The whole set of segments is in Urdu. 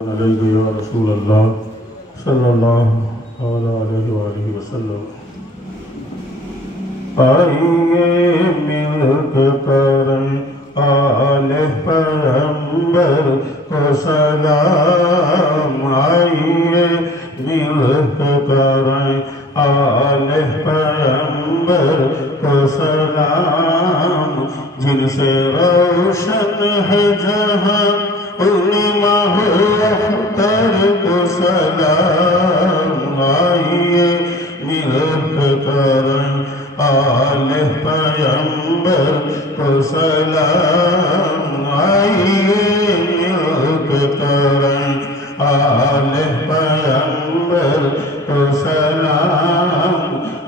علیہ یا رسول اللہ صلی اللہ علیہ وآلہ وسلم۔ آئیے مل کریں آل پیغمبر کو سلام، آئیے مل کریں آل پیغمبر کو سلام، جن سے روشن ہے جہاں ان اختر کو سلام، آئیے مل کریں آل پیغمبر کو سلام، آئیے مل کریں آل پیغمبر کو سلام،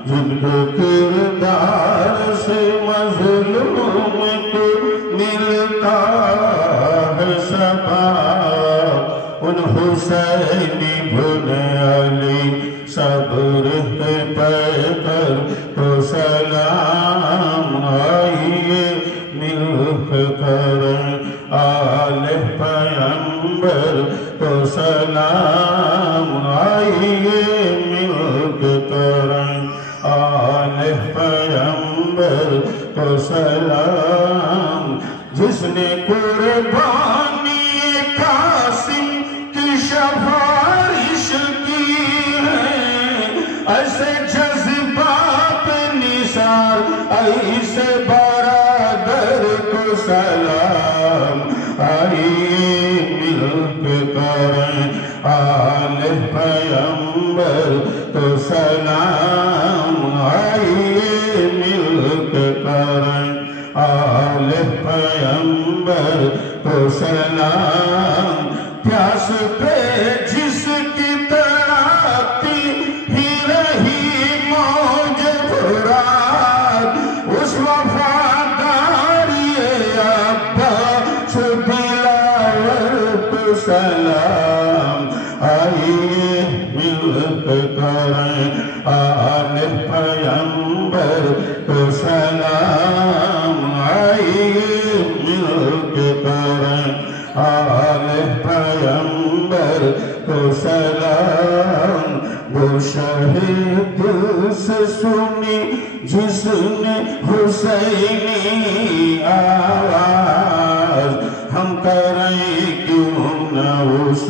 جن کے کردار سے مظلوم کو ملتا ہے ثواب، ان حسینی بن علی صبر کے پیکر کو سلام، آئیے مل کریں آل پیغمبر کو سلام، آئیے مل کریں آل پیغمبر کو سلام، جس نے قربانی قاسم کی سفارش کی ہے، ایسے جذبات نثار ایسے برادر کو سلام، آئیے مل کریں آل پیغمبر کو سلام، آئیے مل کریں آل پیغمبر کو سلام، پیاس پہ جس کی تڑپتی ہی رہی موج فرات، اس وفاداری عباس دلاور کو سلام، آئیے مل کریں آل پیغمبر کو سلام، آئیے مل کریں آل پیغمبر کو سلام، وہ شہید سے سنی جس نے حسینی آواز، ہم کریں کیوں نہ اس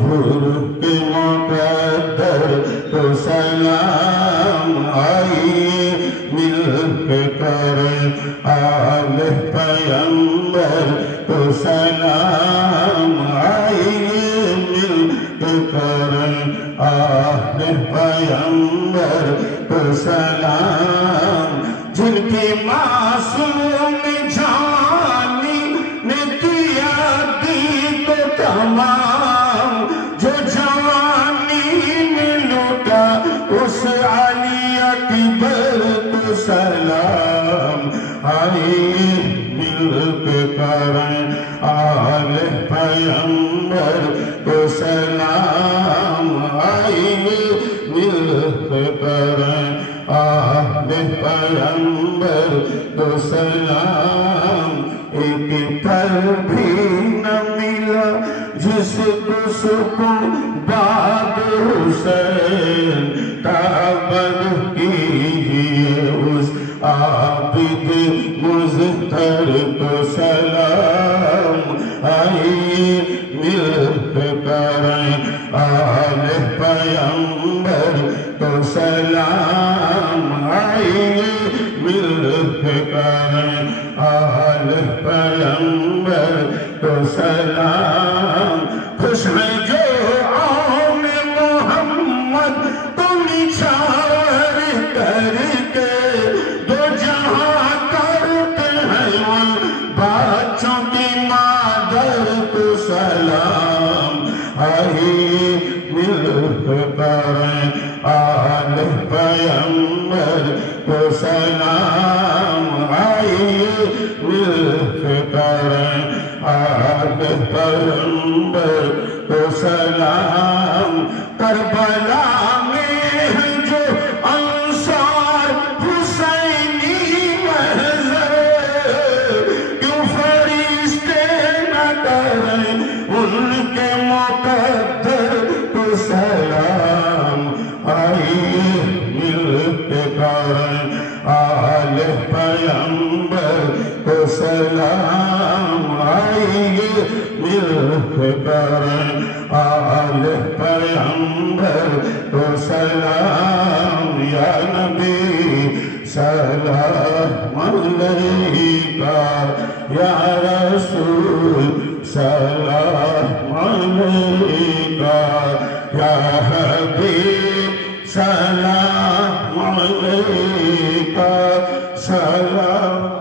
حر کے مقدر کو سلام، آئیے مل کریں آل پیغمبر کو سلام، آئیے مل کریں آل پیغمبر کو سلام، جن کی معصوم جانی نے دیا دی تو تمام، جو جوانی میں لوٹا اس علی اکبر کو سلام، آئیے مل کریں آل پیغمبر کو سلام، آئیے مل کریں آل پیغمبر کو سلام، ایک پل بھی نہ ملا جس کو سکون بعد حسین، تعبد کیجئے اس عابد مزدر کو سلام، آئیے مل کریں آل پیغمبر کو سلام، آئیے مل کریں آل پیغمبر کو سلام، خوش ہے جو آن محمد تو نچھاور کر کے دو جہاں کرتے ہیں ان بچوں کی مادر کو سلام، آئیے مل کریں آل پیغمبر کو سلام، آئیے مل کریں آل پیغمبر کو سلام، کربلا میں ہے جو انصار حسینی محضر، کیوں فرشتے نہ کریں ان کے موقع مل کر آل پر ہمدر تو سلام یا نبی سلام علیکہ یا رسول سلام علیکہ یا حبیب سلام علیکہ سلام